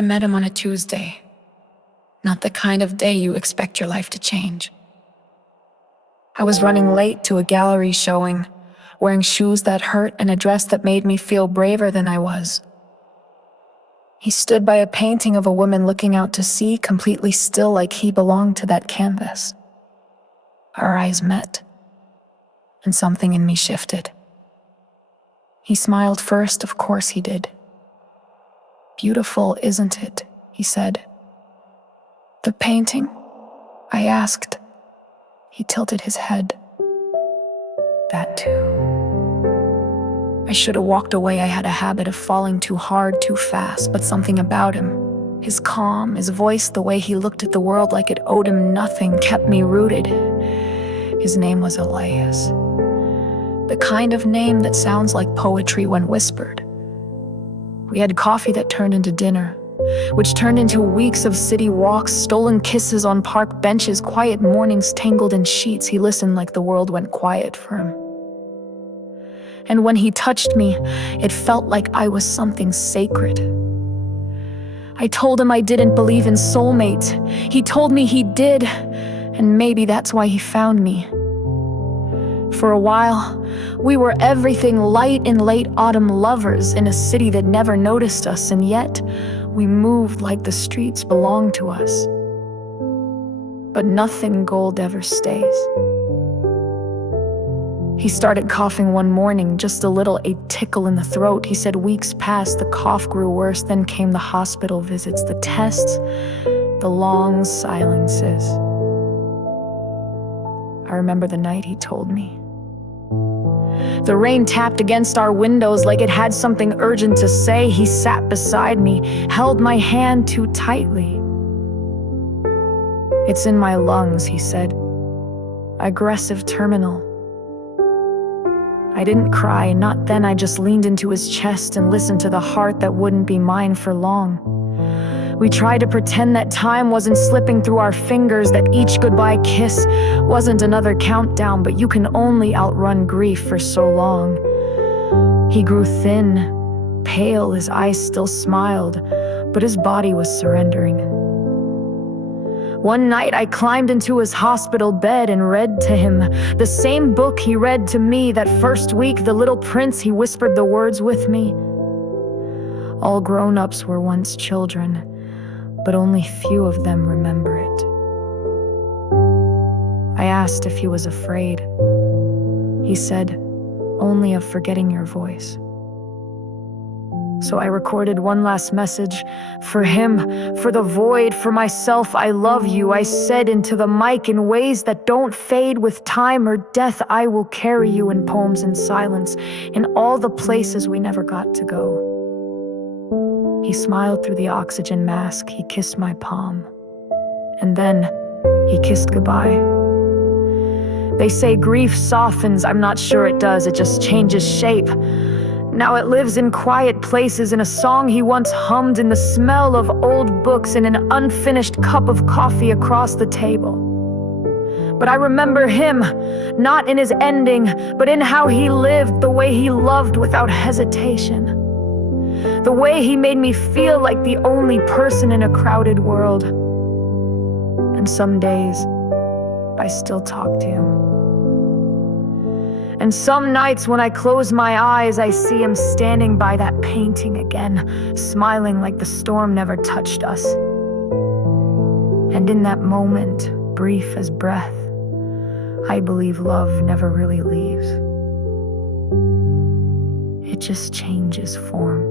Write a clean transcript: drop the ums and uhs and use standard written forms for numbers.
I met him on a Tuesday. Not the kind of day you expect your life to change. I was running late to a gallery showing, wearing shoes that hurt and a dress that made me feel braver than I was. He stood by a painting of a woman looking out to sea, completely still, like he belonged to that canvas. Our eyes met, and something in me shifted. He smiled first, of course he did. "Beautiful, isn't it?" he said. "The painting?" I asked. He tilted his head. "That too." I should have walked away. I had a habit of falling too hard, too fast, but something about him, his calm, his voice, the way he looked at the world like it owed him nothing, kept me rooted. His name was Elias. The kind of name that sounds like poetry when whispered. We had coffee that turned into dinner, which turned into weeks of city walks, stolen kisses on park benches, quiet mornings tangled in sheets. He listened like the world went quiet for him. And when he touched me, it felt like I was something sacred. I told him I didn't believe in soulmates. He told me he did, and maybe that's why he found me. For a while, we were everything light in late autumn lovers in a city that never noticed us, and yet we moved like the streets belonged to us. But nothing gold ever stays. He started coughing one morning, just a little, a tickle in the throat. He said weeks passed, the cough grew worse, then came the hospital visits, the tests, the long silences. I remember the night he told me. The rain tapped against our windows like it had something urgent to say. He sat beside me, held my hand too tightly. "It's in my lungs," he said. "Aggressive terminal." I didn't cry, not then. I just leaned into his chest and listened to the heart that wouldn't be mine for long. We tried to pretend that time wasn't slipping through our fingers, that each goodbye kiss wasn't another countdown, but you can only outrun grief for so long. He grew thin, pale, his eyes still smiled, but his body was surrendering. One night I climbed into his hospital bed and read to him the same book he read to me that first week, The Little Prince. He whispered the words with me. All grown-ups were once children, but only few of them remember it. I asked if he was afraid. He said, "Only of forgetting your voice." So I recorded one last message for him, for the void, for myself. "I love you," I said into the mic in ways that don't fade with time or death. "I will carry you in poems and silence, in all the places we never got to go." He smiled through the oxygen mask. He kissed my palm. And then he kissed goodbye. They say grief softens. I'm not sure it does. It just changes shape. Now it lives in quiet places, in a song he once hummed, in the smell of old books, in an unfinished cup of coffee across the table. But I remember him, not in his ending, but in how he lived, the way he loved without hesitation. The way he made me feel like the only person in a crowded world. And some days, I still talk to him. And some nights when I close my eyes, I see him standing by that painting again, smiling like the storm never touched us. And in that moment, brief as breath, I believe love never really leaves. It just changes form.